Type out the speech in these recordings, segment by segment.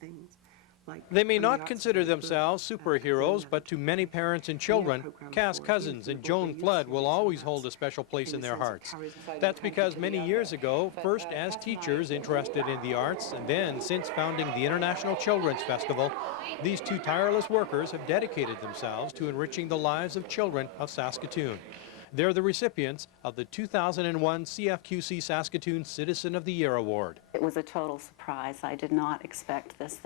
things. Like they may not consider themselves superheroes, but to many parents and children, Cass Cozens and Joan Flood will always hold a special place in their hearts. That's because many years ago, first as teachers interested in the arts, and then since founding the International Children's Festival, these two tireless workers have dedicated themselves to enriching the lives of children of Saskatoon. They're the recipients of the 2001 CFQC Saskatoon Citizen of the Year Award. It was a total surprise. I did not expect this.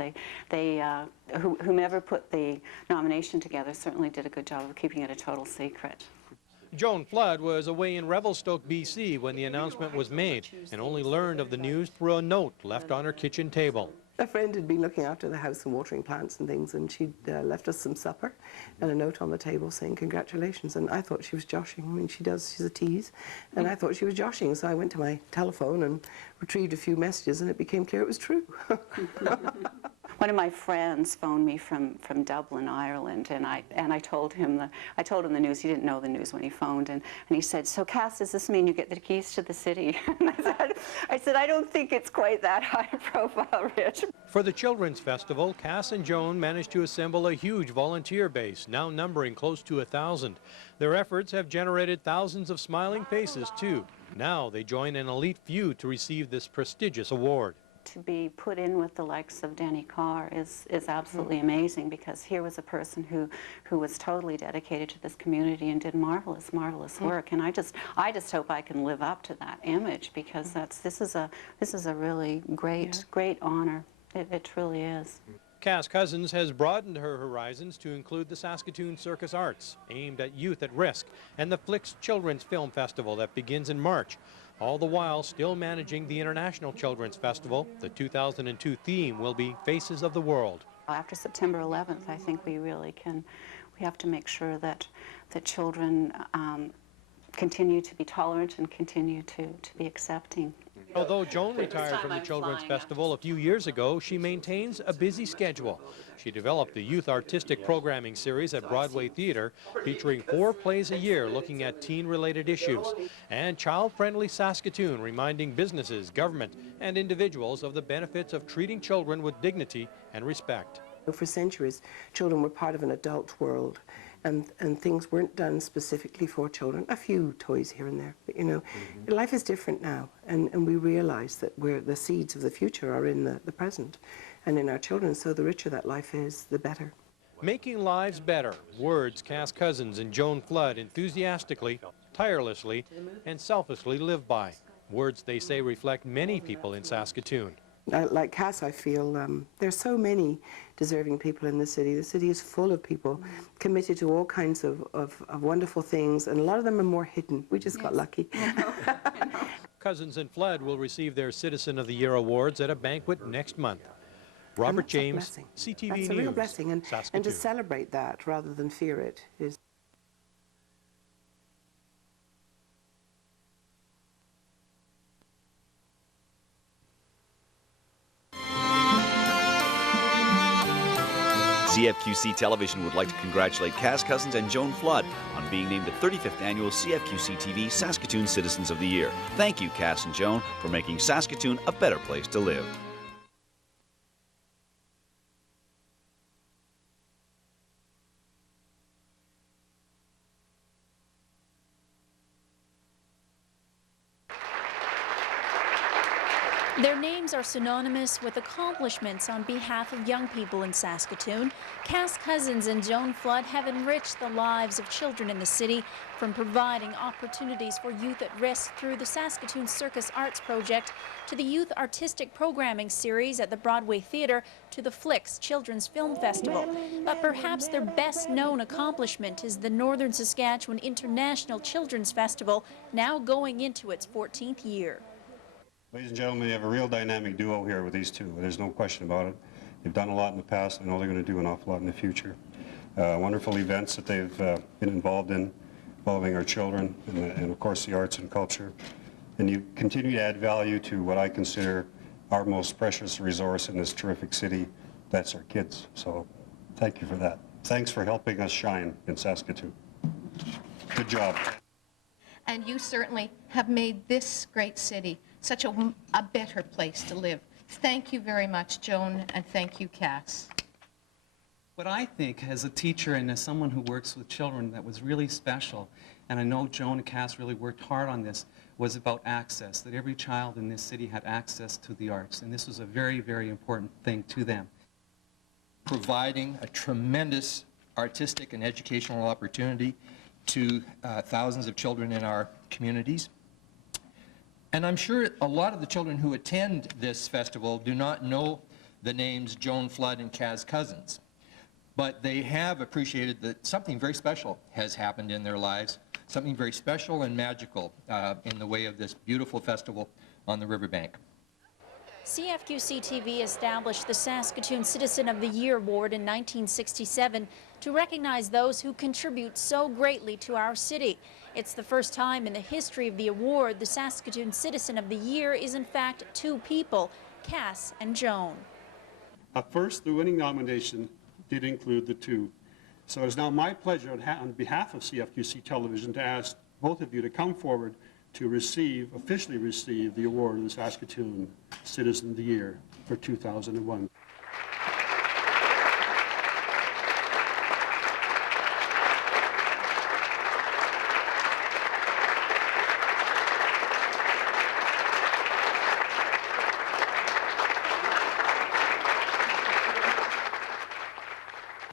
Whomever put the nomination together certainly did a good job of keeping it a total secret. Joan Flood was away in Revelstoke, BC when the announcement was made and only learned of the news through a note left on her kitchen table. A friend had been looking after the house and watering plants and things, and she'd left us some supper and a note on the table saying congratulations, and I thought she was joshing. I mean, she's a tease, and I thought she was joshing, so I went to my telephone and retrieved a few messages, and it became clear it was true. One of my friends phoned me from Dublin, Ireland, and I told him the news. He didn't know the news when he phoned, and he said, "So Cass, does this mean you get the keys to the city?" And I said, "I don't think it's quite that high profile, Rich." For the Children's Festival, Cass and Joan managed to assemble a huge volunteer base, now numbering close to 1,000. Their efforts have generated thousands of smiling faces, too. Now they join an elite few to receive this prestigious award. To be put in with the likes of Danny Carr is absolutely amazing, because here was a person who was totally dedicated to this community and did marvelous work. And I just hope I can live up to that image, because this is a really great honor. It truly is. Cass Cozens has broadened her horizons to include the Saskatoon Circus Arts, aimed at youth at risk, and the Flicks Children's Film Festival that begins in March. All the while still managing the International Children's Festival. The 2002 theme will be Faces of the World. After September 11th, I think we have to make sure that children continue to be tolerant and continue to be accepting. Although Joan retired from the Children's Festival a few years ago, she maintains a busy schedule. She developed the Youth Artistic Programming Series at Broadway Theatre, featuring 4 plays a year looking at teen-related issues, and Child-Friendly Saskatoon, reminding businesses, government, and individuals of the benefits of treating children with dignity and respect. For centuries, children were part of an adult world, and things weren't done specifically for children. A few toys here and there, but you know, life is different now, and we realize that the seeds of the future are in the present and in our children, so the richer that life is, the better. Making lives better, words Cass Cozens and Joan Flood enthusiastically, tirelessly, and selflessly live by. Words they say reflect many people in Saskatoon. Like Cass, I feel there's so many deserving people in the city. The city is full of people committed to all kinds of wonderful things, and a lot of them are more hidden. We just got lucky. Cozens and Flood will receive their Citizen of the Year awards at a banquet next month. Robert James, CTV News. That's a real blessing, and Saskatoon. to celebrate that rather than fear it is. CFQC Television would like to congratulate Cass Cozens and Joan Flood on being named the 35th Annual CFQC TV Saskatoon Citizens of the Year. Thank you, Cass and Joan, for making Saskatoon a better place to live. Their names are synonymous with accomplishments on behalf of young people in Saskatoon. Cass Cozens and Joan Flood have enriched the lives of children in the city, from providing opportunities for youth at risk through the Saskatoon Circus Arts Project, to the Youth Artistic Programming Series at the Broadway Theatre, to the Flicks Children's Film Festival. But perhaps their best-known accomplishment is the Northern Saskatchewan International Children's Festival, now going into its 14th year. Ladies and gentlemen, we have a real dynamic duo here with these two. There's no question about it. They've done a lot in the past. I know they're going to do an awful lot in the future. Wonderful events that they've been involved in, involving our children and, of course, the arts and culture. And you continue to add value to what I consider our most precious resource in this terrific city. That's our kids. So thank you for that. Thanks for helping us shine in Saskatoon. Good job. And you certainly have made this great city such a better place to live. Thank you very much, Joan, and thank you, Cass. What I think as a teacher and as someone who works with children that was really special, and I know Joan and Cass really worked hard on this, was about access, that every child in this city had access to the arts, and this was a very, very important thing to them. Providing a tremendous artistic and educational opportunity to thousands of children in our communities. And I'm sure a lot of the children who attend this festival do not know the names Joan Flood and Caz Cozens, but they have appreciated that something very special has happened in their lives, something very special and magical in the way of this beautiful festival on the riverbank. CFQC-TV established the Saskatoon Citizen of the Year Award in 1967 to recognize those who contribute so greatly to our city. It's the first time in the history of the award the Saskatoon Citizen of the Year is in fact two people, Cass and Joan. At first, the winning nomination did include the two. So it is now my pleasure on behalf of CFQC Television to ask both of you to come forward to officially receive the award of the Saskatoon Citizen of the Year for 2001.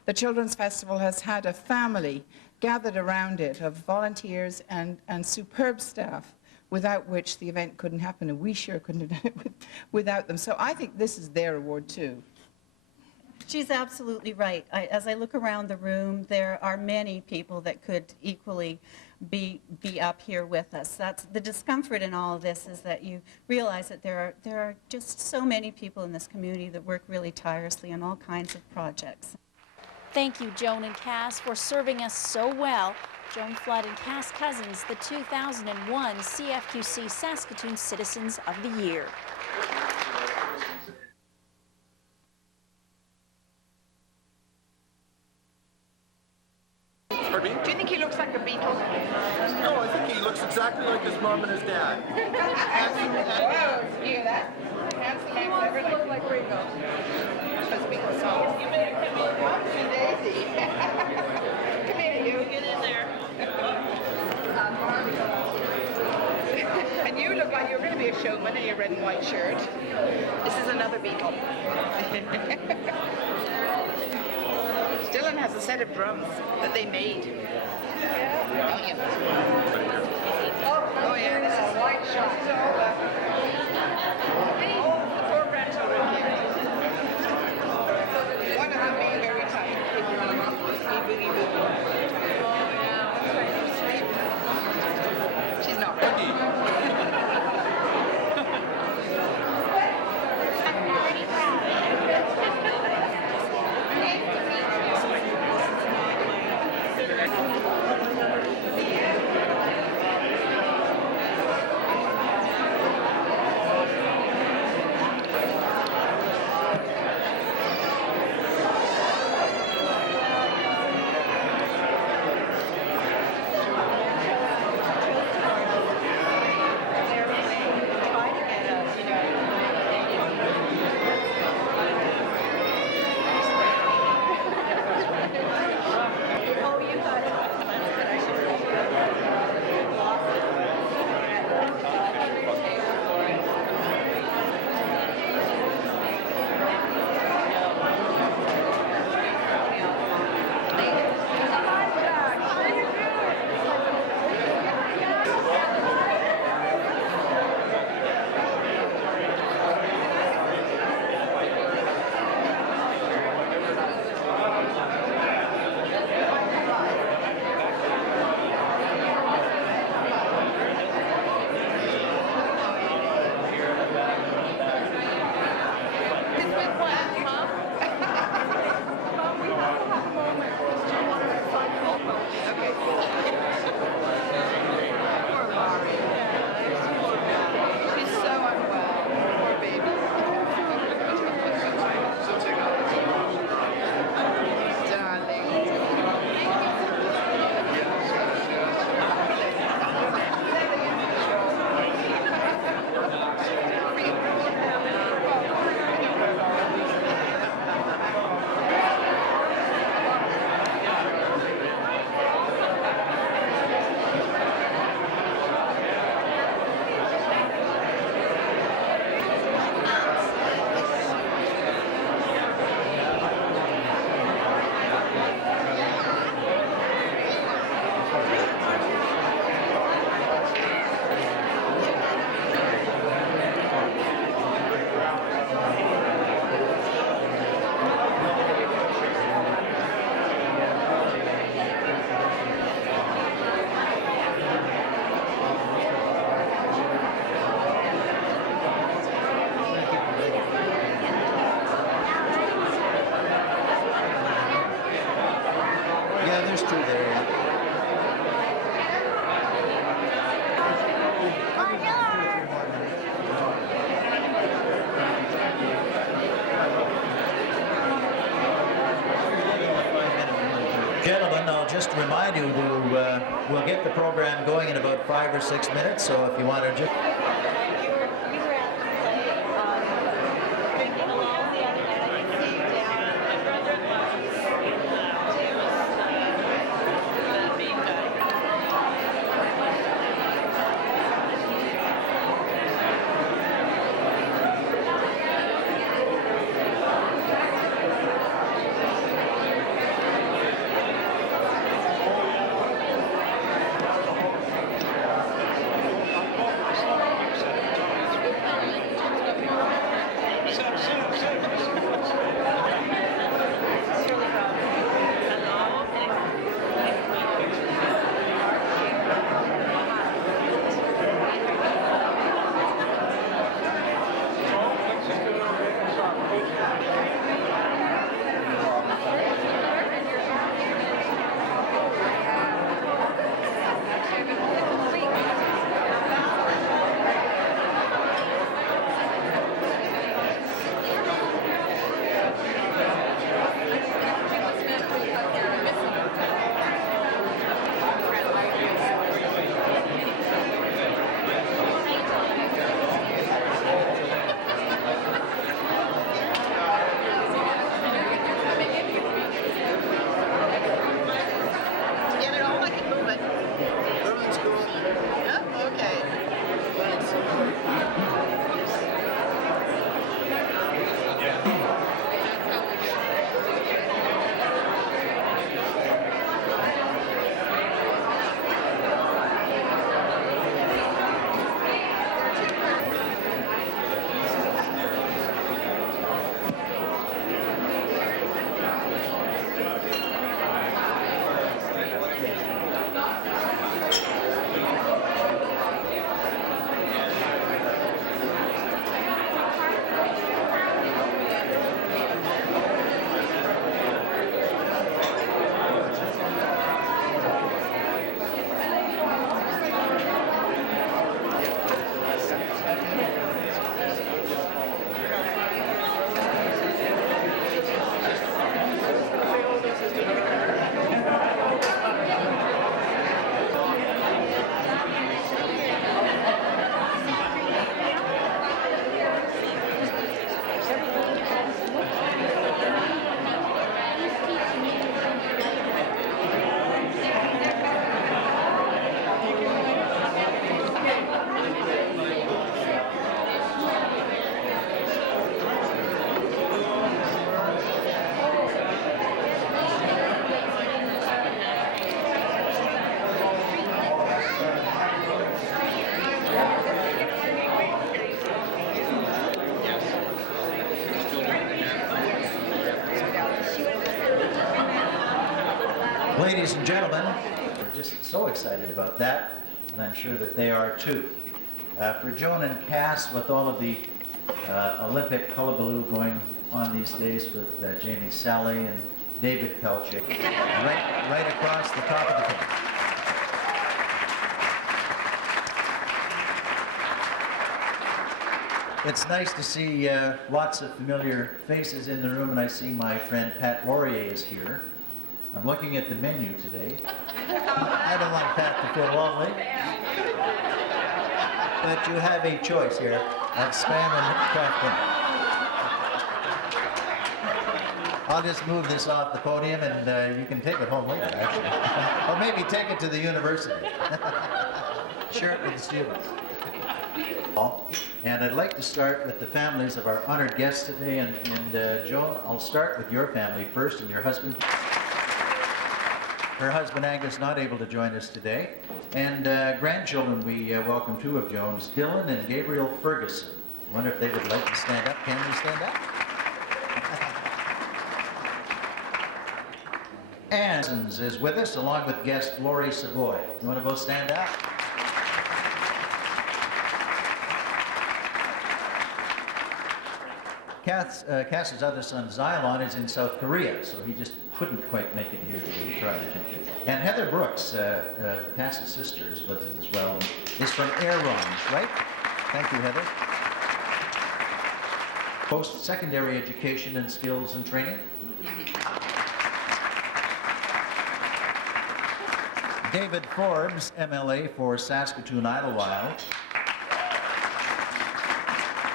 The Children's Festival has had a family gathered around it of volunteers and superb staff, without which the event couldn't happen, and we sure couldn't have done it without them. So I think this is their award too. She's absolutely right. As I look around the room, there are many people that could equally be up here with us. That's the discomfort in all of this, is that you realize that there are just so many people in this community that work really tirelessly on all kinds of projects. Thank you, Joan and Cass, for serving us so well. Joan Flood and Cass Cozens, the 2001 CFQC Saskatoon Citizens of the Year. Pardon me? Do you think he looks like a Beatle? No, I think he looks exactly like his mom and his dad. Wow, you hear that? Handsome man, clever, look like Ringo. That's Beatles song. You better come in. Daisy. Come here, you. Get in there. And you look like you're going to be a showman in your red and white shirt. This is another Beatle. Dylan has a set of drums that they made. Yeah. Oh, yeah. Oh, yeah, this is white shot. All the four grandchildren here. One of them being very tight. Boogie, boogie, boogie. Oh, yeah. She's not ready. gentlemen, I'll just remind you to, we'll get the program going in about 5 or 6 minutes, so if you want to just... Ladies and gentlemen, we're just so excited about that, and I'm sure that they are too. For Joan and Cass, with all of the Olympic hullabaloo going on these days with Jamie Sally and David Pelchik, right across the top of the page. It's nice to see lots of familiar faces in the room, and I see my friend Pat Laurier is here. I'm looking at the menu today. I don't want Pat to feel lonely. But you have a choice here of spam and Kraft dinner. I'll just move this off the podium and you can take it home later, actually. Or maybe take it to the university. Share it with the students. And I'd like to start with the families of our honored guests today. And Joan, I'll start with your family first and your husband. Her husband Angus not able to join us today. And grandchildren, we welcome two of Joan's, Dylan and Gabriel Ferguson. I wonder if they would like to stand up. Can we stand up? And Cozens is with us, along with guest Lori Savoy. You want to both stand up? Cass's other son, Xylon, is in South Korea, so he just couldn't quite make it here today. He tried, I think. And Heather Brooks, Cass's sister, is with us as well, and is from Aaron, right? Thank you, Heather. Post-secondary education and skills and training. David Forbes, MLA for Saskatoon Idlewild.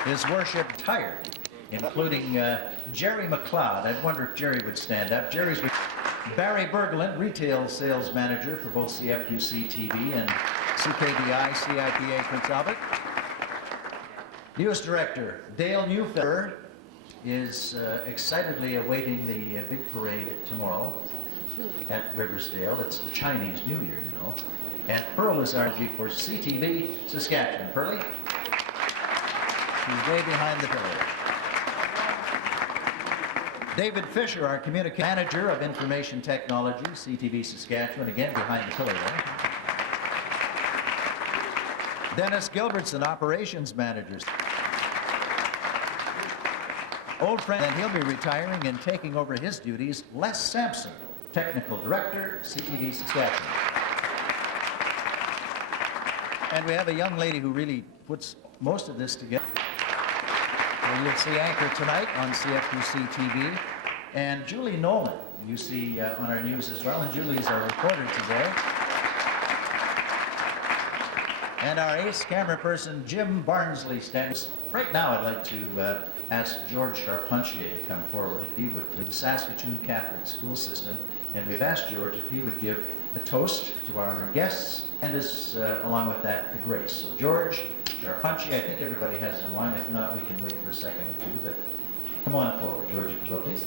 His worship tired, including Jerry McLeod. I wonder if Jerry would stand up. Jerry's Barry Berglund, retail sales manager for both CFQC TV and CKDI, CIPA Prince Albert. News director Dale Newfeller is excitedly awaiting the big parade tomorrow at Riversdale. It's the Chinese New Year, you know. And Pearl is our RG for CTV Saskatchewan. Pearlie? She's way behind the pillar. David Fisher, our communication manager of information technology, CTV Saskatchewan, again behind the pillar there. Dennis Gilbertson, operations manager. Old friend, and he'll be retiring and taking over his duties, Les Sampson, technical director, CTV Saskatchewan. And we have a young lady who really puts most of this together. You'll see Anchor tonight on CFQC TV. And Julie Nolan, you see on our news as well. And Julie's our reporter today. And our ace camera person, Jim Barnsley, stands. Right now, I'd like to ask George Charpentier to come forward, if he would, with the Saskatoon Catholic school system. And we've asked George if he would give a toast to our guests, and as, along with that, the grace. So George Charpentier, I think everybody has in line. If not, we can wait for a second or two, but come on forward, George, if you will, please.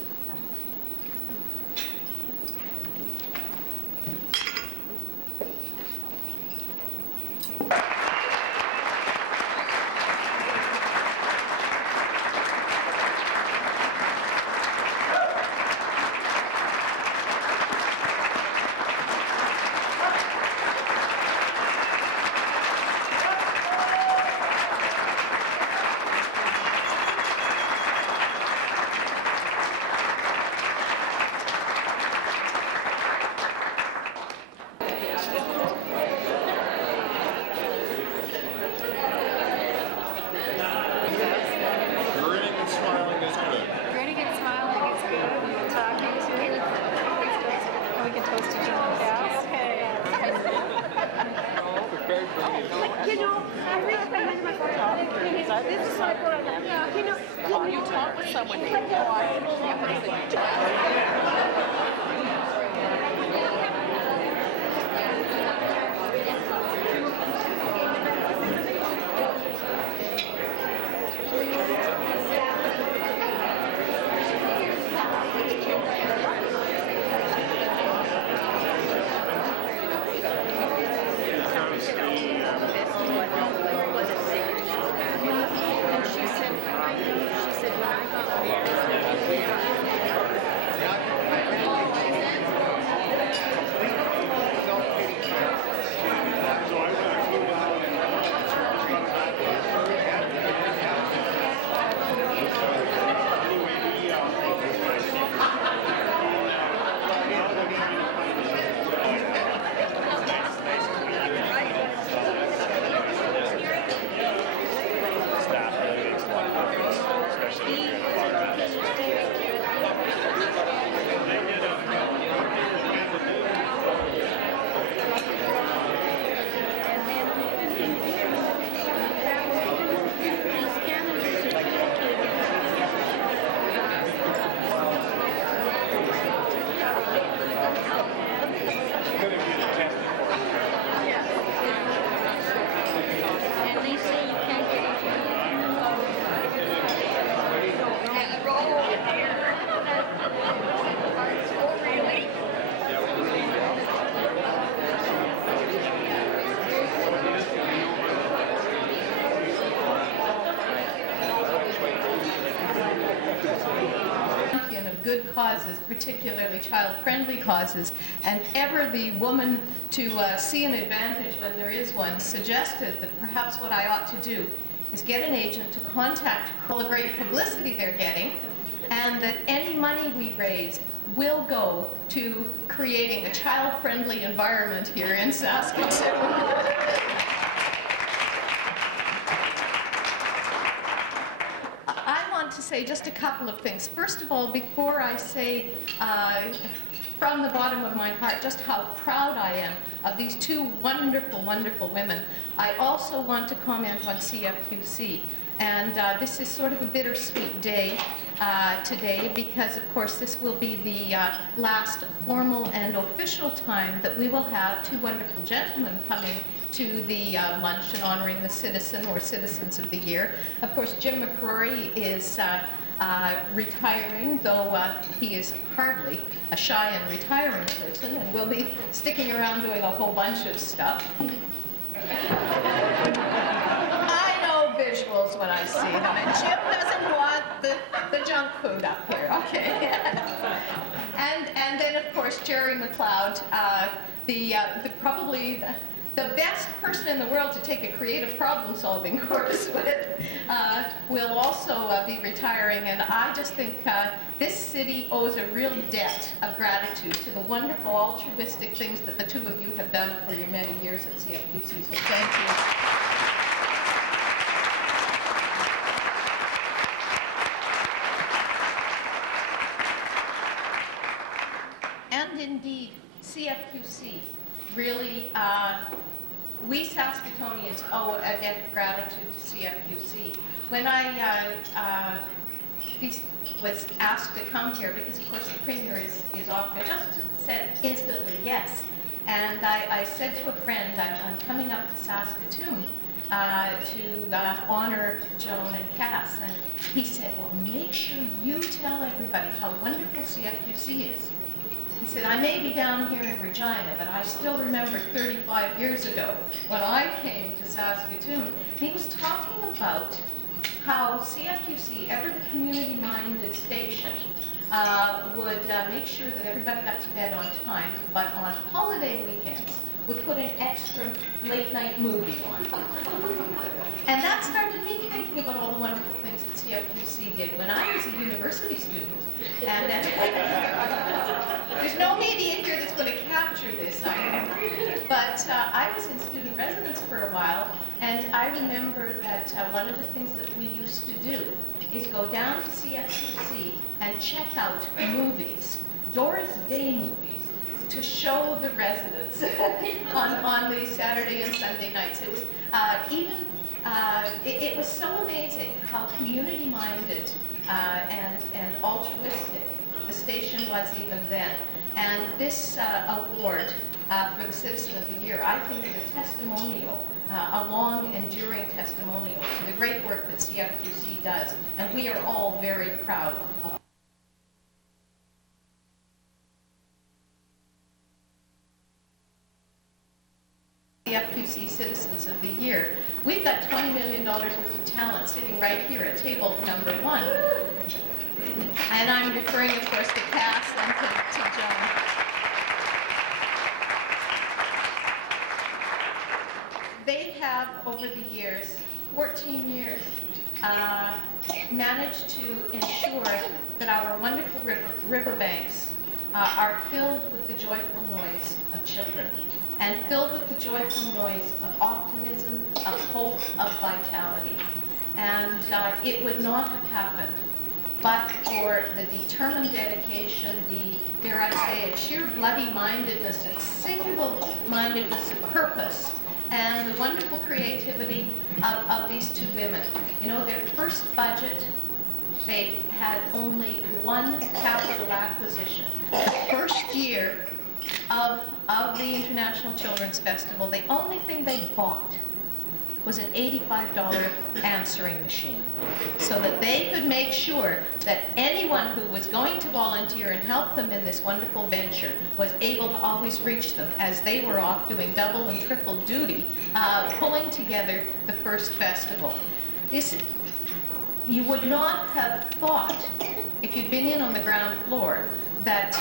Good causes, particularly child-friendly causes, and ever the woman to see an advantage when there is one, suggested that perhaps what I ought to do is get an agent to contact all the great publicity they're getting, and that any money we raise will go to creating a child-friendly environment here in Saskatoon. say just a couple of things. First of all, before I say from the bottom of my heart just how proud I am of these two wonderful, wonderful women, I also want to comment on CFQC. And this is sort of a bittersweet day today because, of course, this will be the last formal and official time that we will have two wonderful gentlemen coming to the lunch and honoring the citizen or citizens of the year. Of course, Jim McCrory is retiring, though he is hardly a shy and retiring person and will be sticking around doing a whole bunch of stuff. I know visuals when I see them, and Jim doesn't want the junk food up here, okay? and then, of course, Jerry McLeod, probably the best person in the world to take a creative problem-solving course with, will also be retiring. And I just think this city owes a real debt of gratitude to the wonderful altruistic things that the two of you have done for your many years at CFQC. So thank you. And indeed, CFQC really, we Saskatoonians owe a debt of gratitude to CFQC. When I was asked to come here, because of course the Premier is off, I just said instantly yes. And I said to a friend, I'm coming up to Saskatoon to honor Joan and Cass. And he said, well, make sure you tell everybody how wonderful CFQC is. He said, I may be down here in Regina, but I still remember 35 years ago when I came to Saskatoon. And he was talking about how CFQC, ever the community-minded station, would make sure that everybody got to bed on time, but on holiday weekends would put an extra late-night movie on. And that started me thinking about all the wonderful things that CFQC did when I was a university student. And there's no media here that's going to capture this, I know. But I was in student residence for a while, and I remember that one of the things that we used to do is go down to CFQC and check out movies, Doris Day movies, to show the residents on the Saturday and Sunday nights. It was it was so amazing how community-minded and altruistic the station was even then. And this award for the Citizen of the Year, I think, is a testimonial, a long, enduring testimonial to the great work that CFQC does, and we are all very proud of it. CFQC Citizens of the Year. We've got $20 million worth of talent sitting right here at table number 1. And I'm referring, of course, to Cass and to Joan. They have, over the years, 14 years, managed to ensure that our wonderful riverbanks are filled with the joyful noise of children, and filled with the joyful noise of optimism, of hope, of vitality. And it would not have happened but for the determined dedication, the, dare I say it, sheer bloody-mindedness and single-mindedness of purpose, and the wonderful creativity of these two women. You know, their first budget, they had only one capital acquisition. The first year of the International Children's Festival, the only thing they bought was an $85 answering machine, so that they could make sure that anyone who was going to volunteer and help them in this wonderful venture was able to always reach them as they were off doing double and triple duty, pulling together the first festival. This, you would not have thought, if you'd been in on the ground floor, that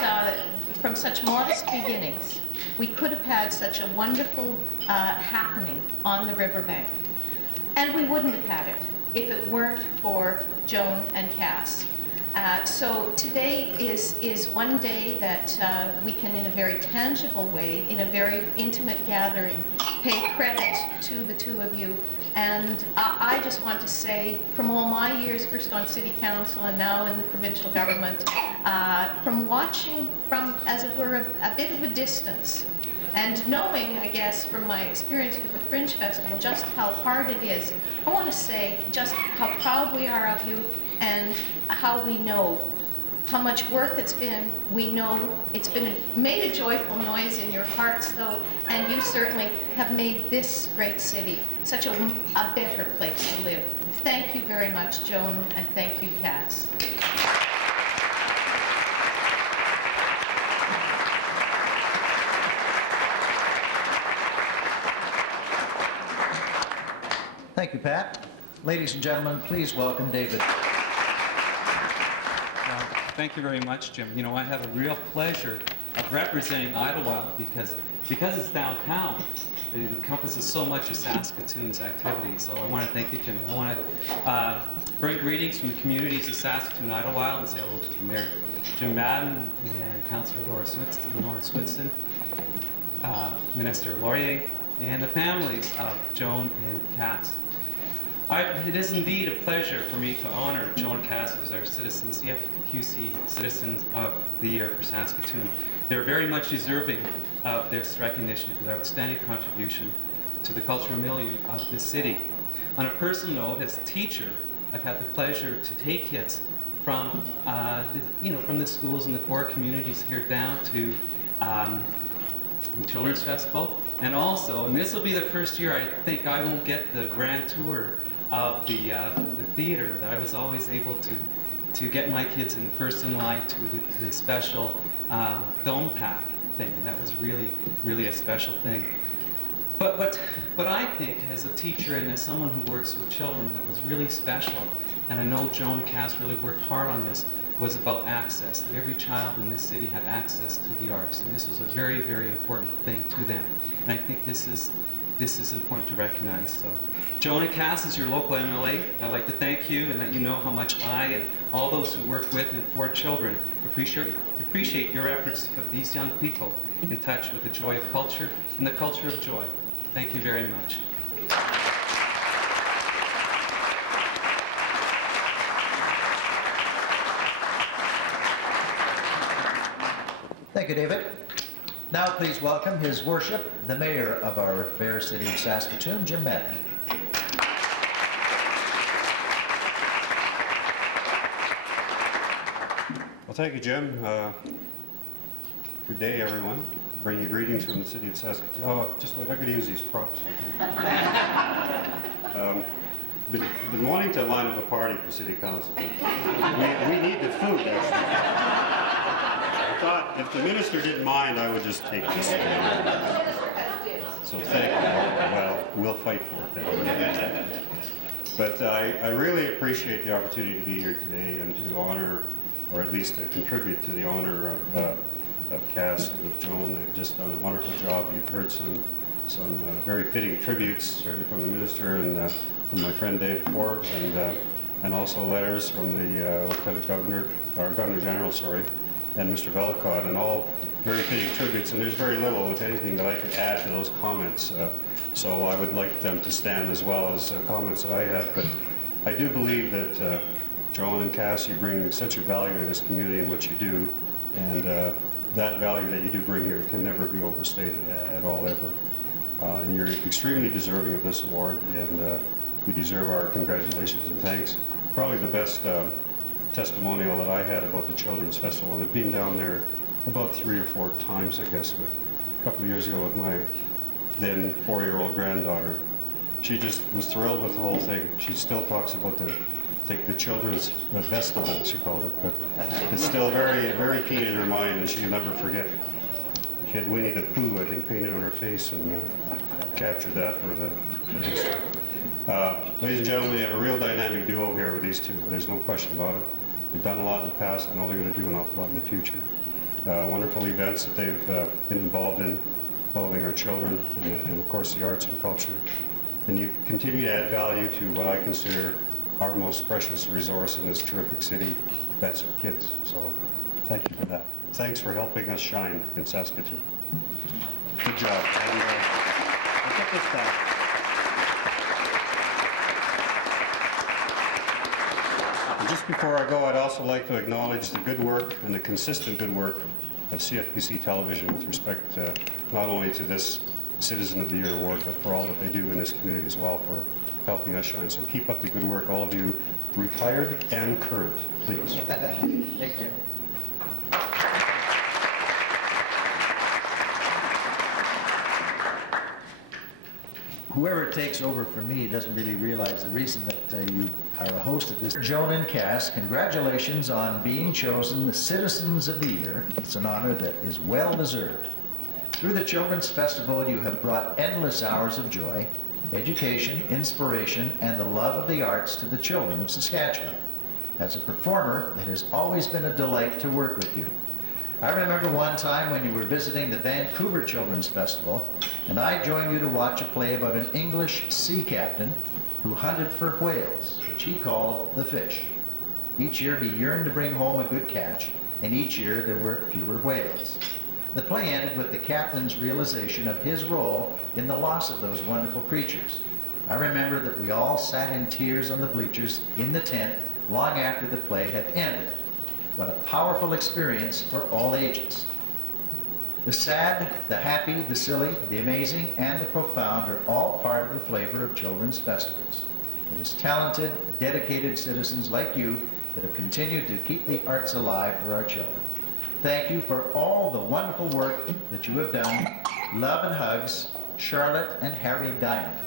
from such modest beginnings, we could have had such a wonderful happening on the riverbank. And we wouldn't have had it if it weren't for Joan and Cass. So today is one day that we can, in a very tangible way, in a very intimate gathering, pay credit to the two of you And I just want to say, from all my years, first on city council and now in the provincial government, from watching from, as it were, a bit of a distance, and knowing, I guess, from my experience with the Fringe Festival, just how hard it is, I want to say just how proud we are of you and how we know how much work it's been. We know it's been made a joyful noise in your hearts, though, and you certainly have made this great city such a better place to live. Thank you very much, Joan, and thank you, Cass. Thank you, Pat. Ladies and gentlemen, please welcome David. Thank you very much, Jim. You know, I have a real pleasure of representing Idlewild because it's downtown. It encompasses so much of Saskatoon's activity. So I want to thank you, Jim. I want to bring greetings from the communities of Saskatoon, Idlewild, and say hello to the Mayor, Jim Madden, and Councillor Laura Switson, Minister Laurier, and the families of Joan and Cass. It is indeed a pleasure for me to honor Joan and Cass as our citizens, CFQC Citizens of the Year for Saskatoon. They're very much deserving of this recognition for their outstanding contribution to the cultural milieu of this city. On a personal note, as a teacher, I've had the pleasure to take kids from, from the schools and the core communities here down to the Children's Festival. And also, and this will be the first year I think I won't get the grand tour of the theater, that I was always able to get my kids in first in line to the special film pack thing. And that was really, really a special thing. But what I think, as a teacher and as someone who works with children, that was really special, and I know Joan and Cass really worked hard on this, was about access, that every child in this city had access to the arts. And this was a very, very important thing to them. And I think this is important to recognize. So, Joan and Cass, as your local MLA, I'd like to thank you and let you know how much I and all those who work with and for children appreciate your efforts of these young people in touch with the joy of culture and the culture of joy. Thank you very much. Thank you, David. Now please welcome His Worship, the Mayor of our fair city of Saskatoon, Jim Madden. Well, thank you, Jim. Good day, everyone. Bring you greetings from the city of Saskatoon. Oh, just wait, I could use these props. Been wanting to line up a party for city council. We need the food, actually. I thought if the minister didn't mind, I would just take this. So thank you. Well, we'll fight for it then. But I really appreciate the opportunity to be here today and to honor, or at least to contribute to the honor of Cass and of Joan. They've just done a wonderful job. You've heard some very fitting tributes, certainly from the minister and from my friend Dave Forbes, and also letters from the Lieutenant Governor, or Governor General, sorry, and Mr. Vellacott, and all very fitting tributes. And there's very little, if anything, that I could add to those comments. So I would like them to stand as well as comments that I have. But I do believe that Joan and Cass, you bring such a value to this community and what you do, and that value that you do bring here can never be overstated at all, ever. And you're extremely deserving of this award, and you deserve our congratulations and thanks. Probably the best testimonial that I had about the Children's Festival, and I've been down there about 3 or 4 times, I guess, but a couple of years ago with my then 4-year-old granddaughter. She just was thrilled with the whole thing. She still talks about the Children's Festival, she called it, but it's still very, very keen in her mind, and she'll never forget. She had Winnie the Pooh, I think, painted on her face, and captured that for the history. Ladies and gentlemen, we have a real dynamic duo here with these two. There's no question about it. They've done a lot in the past, and I know they're going to do an awful lot in the future. Wonderful events that they've been involved in, involving our children, and of course the arts and culture. And you continue to add value to what I consider our most precious resource in this terrific city. That's our kids. So thank you for that. Thanks for helping us shine in Saskatoon. Good job. And, I'll put this back. Just before I go, I'd also like to acknowledge the good work and the consistent good work of CFPC Television with respect not only to this Citizen of the Year award, but for all that they do in this community as well for helping us shine. So keep up the good work, all of you, retired and current, please. Thank you. Whoever takes over for me doesn't really realize the reason that you are a host of this. Joan and Cass, congratulations on being chosen the Citizens of the Year. It's an honor that is well deserved. Through the Children's Festival, you have brought endless hours of joy, education, inspiration, and the love of the arts to the children of Saskatchewan. As a performer, it has always been a delight to work with you. I remember one time when you were visiting the Vancouver Children's Festival, and I joined you to watch a play about an English sea captain who hunted for whales, which he called the fish. Each year he yearned to bring home a good catch, and each year there were fewer whales. The play ended with the captain's realization of his role in the loss of those wonderful creatures. I remember that we all sat in tears on the bleachers in the tent long after the play had ended. What a powerful experience for all ages. The sad, the happy, the silly, the amazing, and the profound are all part of the flavor of children's festivals. It is talented, dedicated citizens like you that have continued to keep the arts alive for our children. Thank you for all the wonderful work that you have done. Love and hugs, Charlotte and Harry Diamond.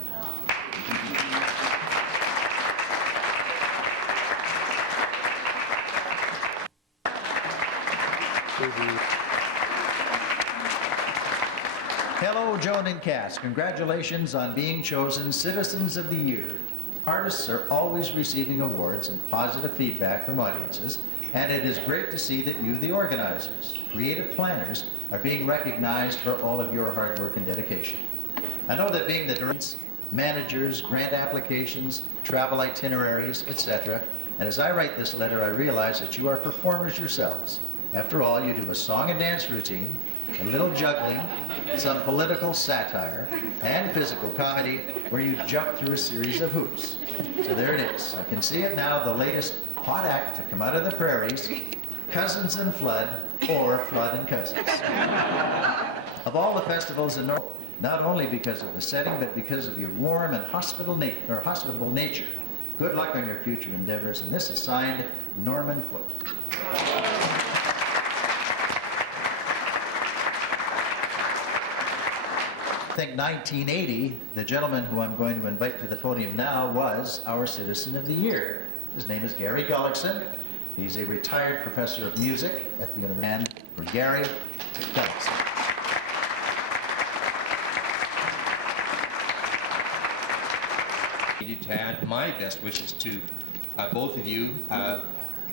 Hello, Joan and Cass. Congratulations on being chosen Citizens of the Year. Artists are always receiving awards and positive feedback from audiences, and it is great to see that you, the organizers, creative planners, are being recognized for all of your hard work and dedication. I know that being the directors, managers, grant applications, travel itineraries, etc., and as I write this letter, I realize that you are performers yourselves. After all, you do a song and dance routine, a little juggling, some political satire, and physical comedy where you jump through a series of hoops. So there it is. I can see it now, the latest hot act to come out of the prairies, Cozens and Flood, or Flood and Cozens. Of all the festivals in North, not only because of the setting, but because of your warm and hospitable nature. Good luck on your future endeavors, and this is signed Norman Foote. I think 1980, the gentleman who I'm going to invite to the podium now was our Citizen of the Year. His name is Gary Gullickson. He's a retired professor of music at the University. And for Gary Gullickson. I needed to add my best wishes to both of you.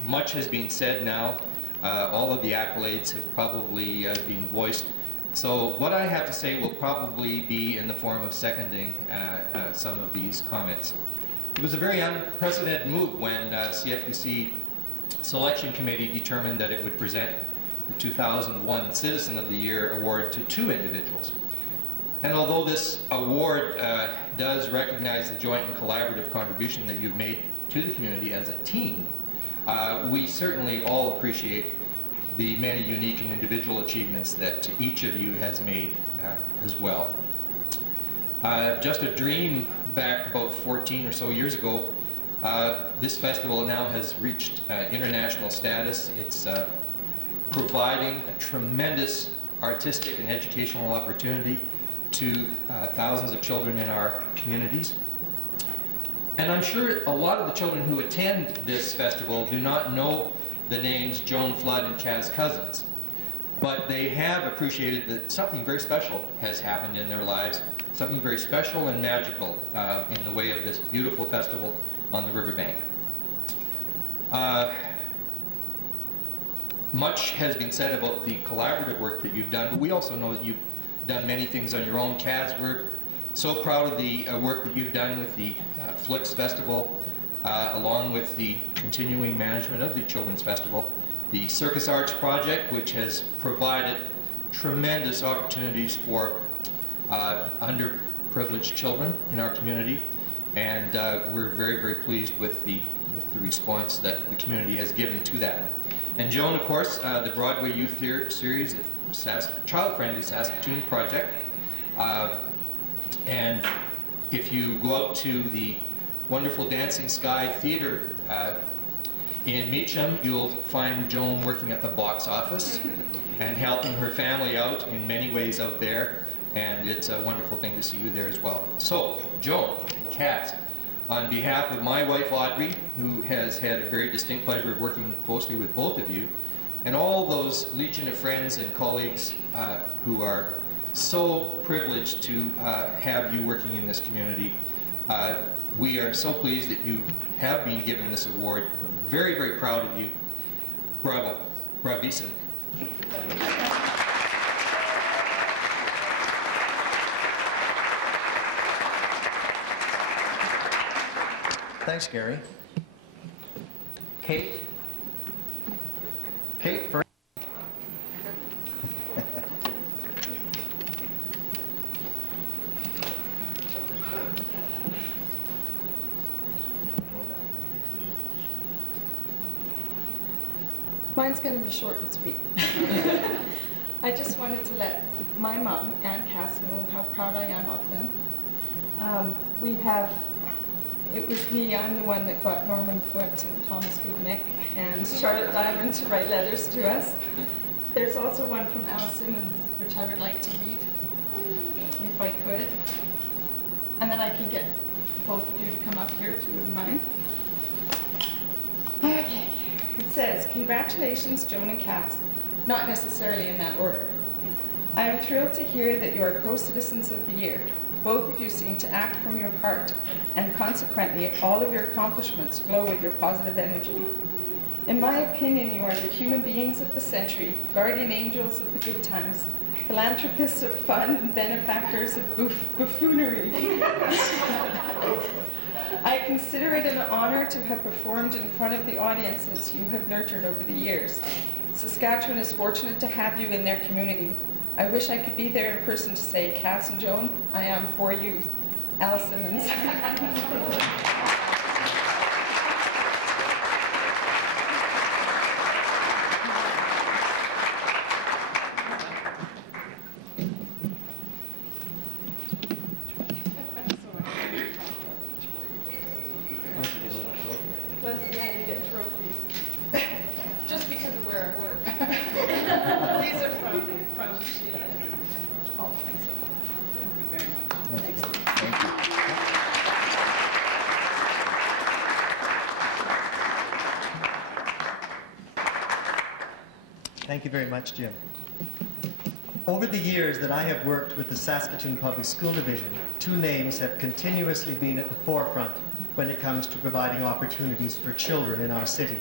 Much has been said now. All of the accolades have probably been voiced. So what I have to say will probably be in the form of seconding some of these comments. It was a very unprecedented move when CFPC Selection Committee determined that it would present the 2001 Citizen of the Year award to two individuals. And although this award does recognize the joint and collaborative contribution that you've made to the community as a team, we certainly all appreciate the many unique and individual achievements that each of you has made as well. Just a dream back about 14 or so years ago, this festival now has reached international status. It's providing a tremendous artistic and educational opportunity to thousands of children in our communities. And I'm sure a lot of the children who attend this festival do not know the names Joan Flood and Cass Cozens, but they have appreciated that something very special has happened in their lives, something very special and magical in the way of this beautiful festival on the riverbank. Much has been said about the collaborative work that you've done, but we also know that you've done many things on your own. Cass, we're so proud of the work that you've done with the Flicks Festival, along with the continuing management of the Children's Festival, the Circus Arts Project, which has provided tremendous opportunities for underprivileged children in our community, and we're very, very pleased with the the response that the community has given to that. And Joan, of course, the Broadway Youth Series, the Child-Friendly Saskatoon project. And if you go out to the wonderful Dancing Sky Theatre in Meacham, you'll find Joan working at the box office and helping her family out in many ways out there, and it's a wonderful thing to see you there as well. So, Joan and Cass, on behalf of my wife Audrey, who has had a very distinct pleasure of working closely with both of you, and all those legion of friends and colleagues who are so privileged to have you working in this community, we are so pleased that you have been given this award. We're very, very proud of you. Bravo. Bravissimo. Thanks, Gary. Kate? Kate, for Mine's going to be short and sweet. I just wanted to let my mom and Cass know how proud I am of them. It was me, I'm the one that got Norman Foote and Thomas Gubnick and Charlotte Diamond to write letters to us. There's also one from Alice Simmons, which I would like to read, if I could. And then I can get both of you to come up here, if you wouldn't mind. Okay. It says, congratulations, Joan and Cass, not necessarily in that order. I am thrilled to hear that you are co-citizens of the year. Both of you seem to act from your heart, and consequently, all of your accomplishments glow with your positive energy. In my opinion, you are the human beings of the century, guardian angels of the good times, philanthropists of fun, and benefactors of buffoonery. I consider it an honor to have performed in front of the audiences you have nurtured over the years. Saskatchewan is fortunate to have you in their community. I wish I could be there in person to say, Cass and Joan, I am for you. Alice Simmons. Thank you very much, Jim. Over the years that I have worked with the Saskatoon Public School Division, two names have continuously been at the forefront when it comes to providing opportunities for children in our city.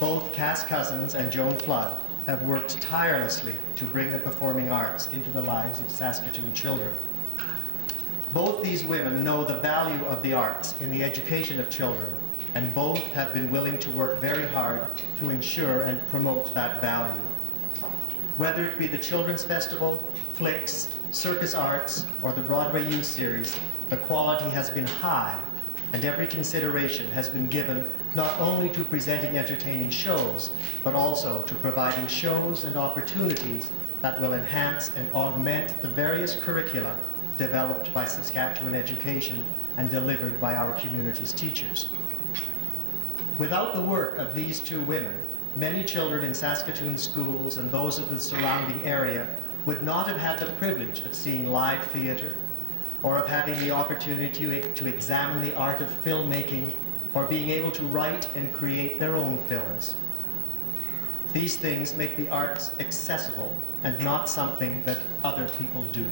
Both Cass Cozens and Joan Flood have worked tirelessly to bring the performing arts into the lives of Saskatoon children. Both these women know the value of the arts in the education of children, and both have been willing to work very hard to ensure and promote that value. Whether it be the Children's Festival, Flicks, Circus Arts, or the Broadway Youth Series, the quality has been high, and every consideration has been given not only to presenting entertaining shows, but also to providing shows and opportunities that will enhance and augment the various curricula developed by Saskatchewan Education and delivered by our community's teachers. Without the work of these two women, many children in Saskatoon schools and those of the surrounding area would not have had the privilege of seeing live theatre, or of having the opportunity to examine the art of filmmaking, or being able to write and create their own films. These things make the arts accessible and not something that other people do.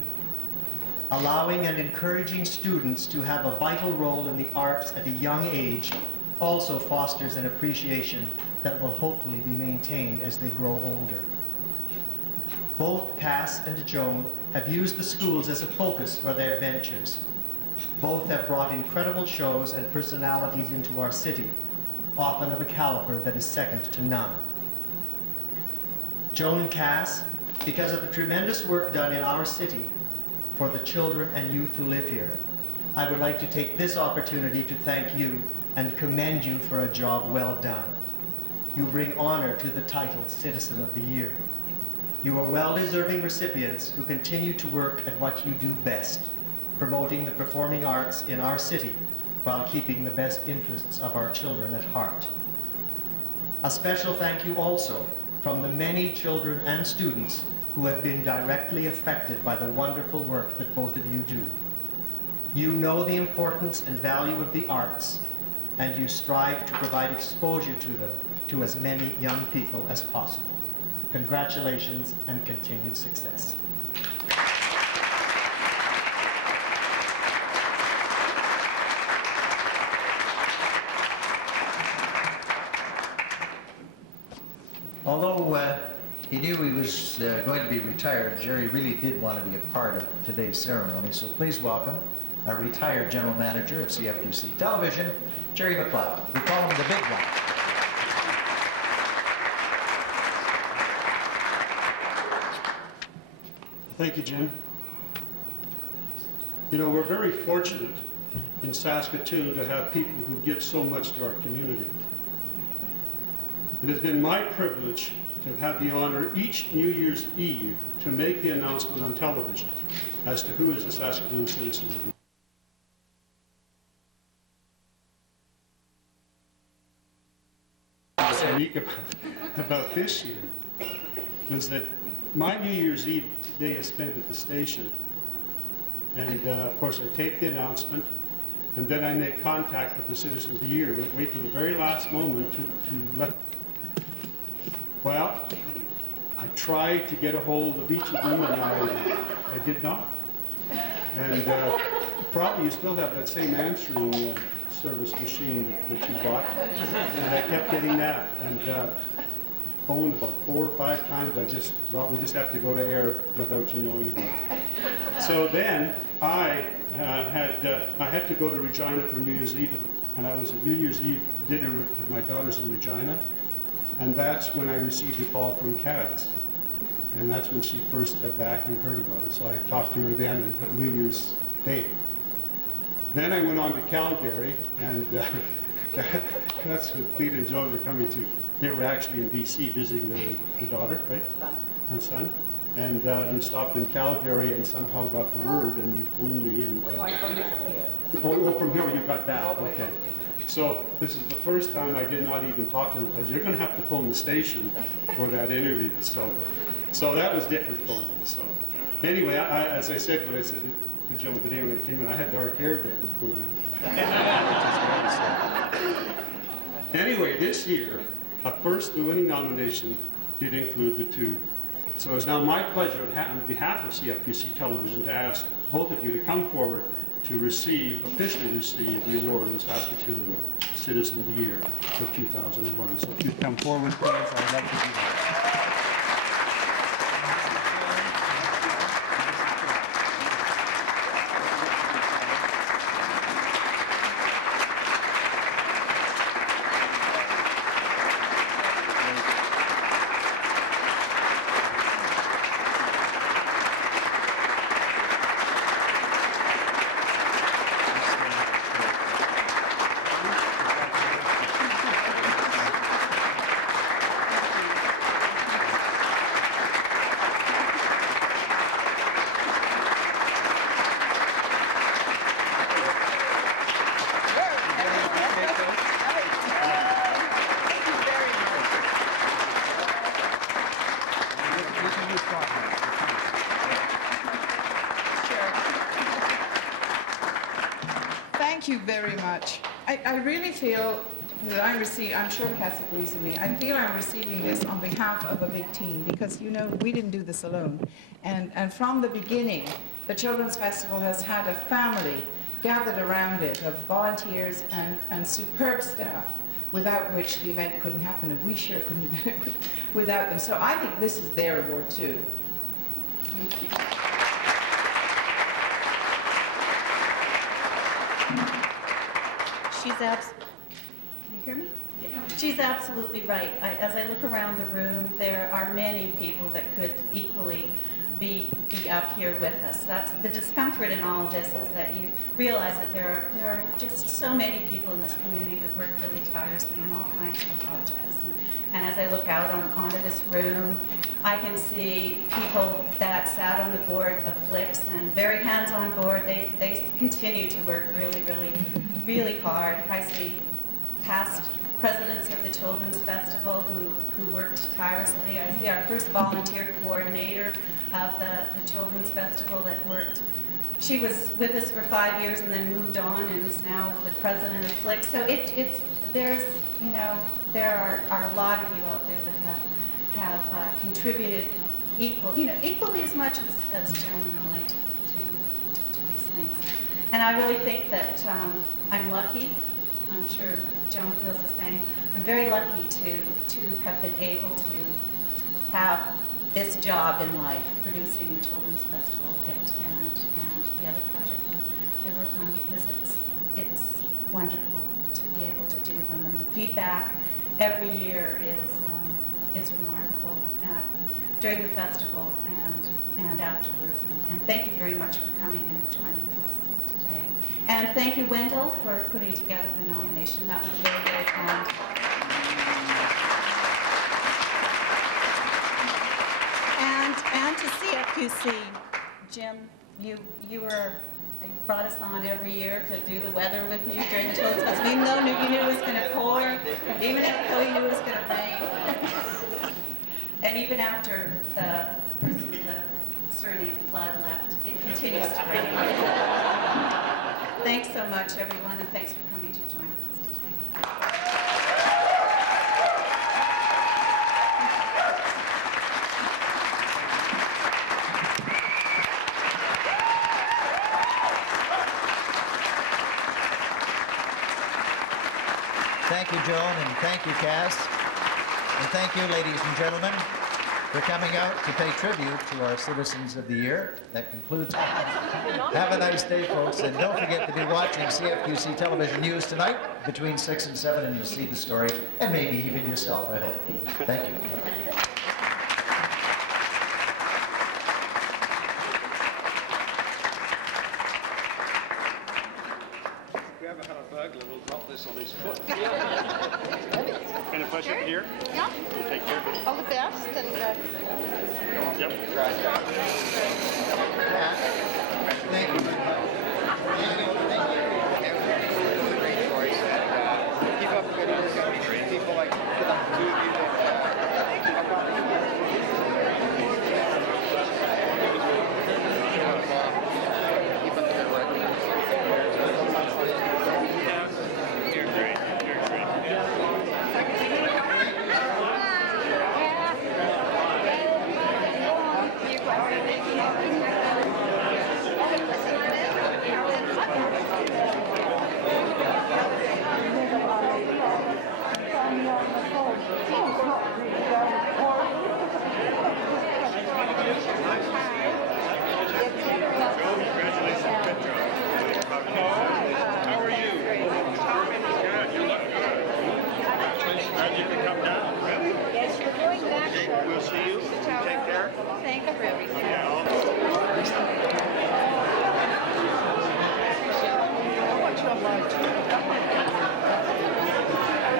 Allowing and encouraging students to have a vital role in the arts at a young age also fosters an appreciation that will hopefully be maintained as they grow older. Both Cass and Joan have used the schools as a focus for their ventures. Both have brought incredible shows and personalities into our city, often of a caliber that is second to none. Joan and Cass, because of the tremendous work done in our city for the children and youth who live here, I would like to take this opportunity to thank you and commend you for a job well done. You bring honor to the title Citizen of the Year. You are well-deserving recipients who continue to work at what you do best, promoting the performing arts in our city while keeping the best interests of our children at heart. A special thank you also from the many children and students who have been directly affected by the wonderful work that both of you do. You know the importance and value of the arts, and you strive to provide exposure to them to as many young people as possible. Congratulations and continued success. Although he knew he was going to be retired, Jerry really did want to be a part of today's ceremony, so please welcome our retired General Manager of CFQC Television, Jerry McLeod. We call him the Big One. Thank you, Jim. You know, we're very fortunate in Saskatoon to have people who give so much to our community. It has been my privilege to have had the honor each New Year's Eve to make the announcement on television as to who is a Saskatoon citizen. What's unique about this year was that my New Year's Eve day is spent at the station, and of course I take the announcement, and then I make contact with the Citizen of the Year. Wait for the very last moment to let. Well, I tried to get a hold of each of them, and I did not. And probably you still have that same answering service machine that you bought, and I kept getting that, and phoned about 4 or 5 times. Well, we just have to go to air without you knowing about it. So then I had to go to Regina for New Year's Eve, and I was at New Year's Eve dinner at my daughter's in Regina, and that's when I received a call from Caz. And that's when she first got back and heard about it. So I talked to her then on New Year's Day. Then I went on to Calgary, and that's when Cleta and Joan were coming to. They were actually in BC visiting the daughter, right? Her son. And you stopped in Calgary and somehow got the word, and you phoned me. And, from here you got that, okay. So this is the first time I did not even talk to them, because you're going to have to phone the station for that interview. So that was different for me. So anyway, as I said, when I said to Joan today when I came in, I had dark hair then. Anyway, this year, the winning nomination did include the 2. So it's now my pleasure on behalf of CFQC Television to ask both of you to come forward to officially receive the award of Saskatoon Citizen of the Year for 2001. So if you come forward, please, I'd love to do that. Thank you very much. I really feel that I'm sure Cass agrees with me, I feel I'm receiving this on behalf of a big team, because, you know, we didn't do this alone. And from the beginning, the Children's Festival has had a family gathered around it of volunteers and superb staff, without which the event couldn't happen, and we sure couldn't have done it without them. So I think this is their award too. Thank you. Can you hear me? Yeah. She's absolutely right. As I look around the room, there are many people that could equally be up here with us. That's the discomfort in all of this, is that you realize that there are just so many people in this community that work really tirelessly on all kinds of projects. And as I look out onto this room, I can see people that sat on the board of Flicks and very hands-on board. They continue to work really, really, really hard. I see past presidents of the Children's Festival who worked tirelessly. I see our first volunteer coordinator of the Children's Festival that worked. She was with us for 5 years and then moved on and is now the president of Flicks. So there are a lot of you out there that have contributed equally as much as Joan and I to these things. And I really think that I'm lucky. I'm sure Joan feels the same. I'm very lucky to have been able to have this job in life, producing the Children's Festival and the other projects I work on, because it's wonderful to be able to do them. And the feedback every year is remarkable during the festival and afterwards. And thank you very much for coming and joining us today. And thank you, Wendell, for putting together the nomination. That was very, very kind. And to CFQC, Jim, you brought us on every year to do the weather with you during the Children's Festival, even though you knew it was going to pour, even though you knew it was going to rain. And even after the person with the surname Flood left, it continues to rain. Thanks so much, everyone, and thanks for coming to join us today. Thank you, Joan, and thank you, Cass. And thank you, ladies and gentlemen, for coming out to pay tribute to our Citizens of the Year. That concludes. Have a nice day, folks, and don't forget to be watching CFQC Television News tonight between 6 and 7, and you'll see the story, and maybe even yourself, I hope. Thank you. On his foot. Can I push it here? Yeah. You take care of it. All the best, and Yep. Thank you. Great choice, and keep up the good work. People like two of you keep up the good work. You're great. You're great. How are you? Good. You look good. Glad you could come down. yes, you're going back. Okay, we'll see you. Take care. Thank you for everything. Yeah.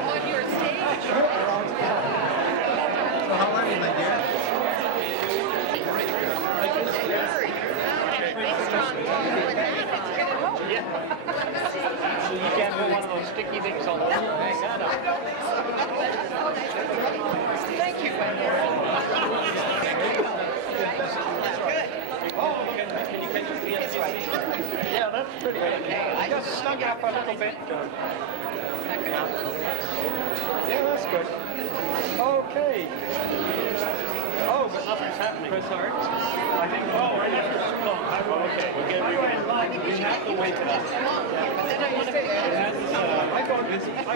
On your stage. So how are you, my dear? So you can't put one of those sticky things on the wall. Thank you, Yeah, that's pretty good. I just snug it up a little bit. Yeah, that's good. Okay. Oh, but nothing's happening. Press hard. I think, right after school. Okay, we'll get you. We have to wait till after. I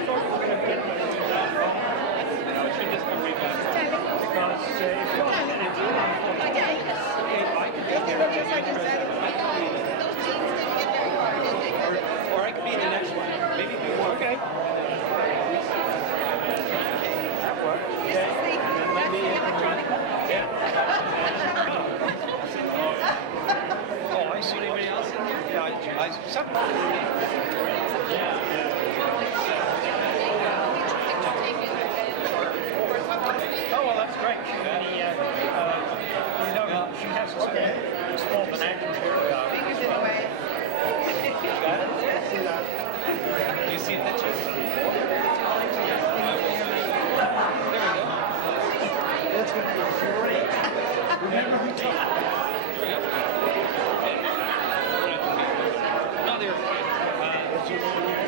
thought you were going to get no, it should just come right back. Because, if you want I could get there. Or I could be in the next one. Maybe if you want. Okay. That works. Okay. Let me, yeah. Oh, well, that's great. She has a small vernacular here. Fingers in the way. Do you see it, Mitchell? That's going to be great. Remember who took it? Here we go. No, there.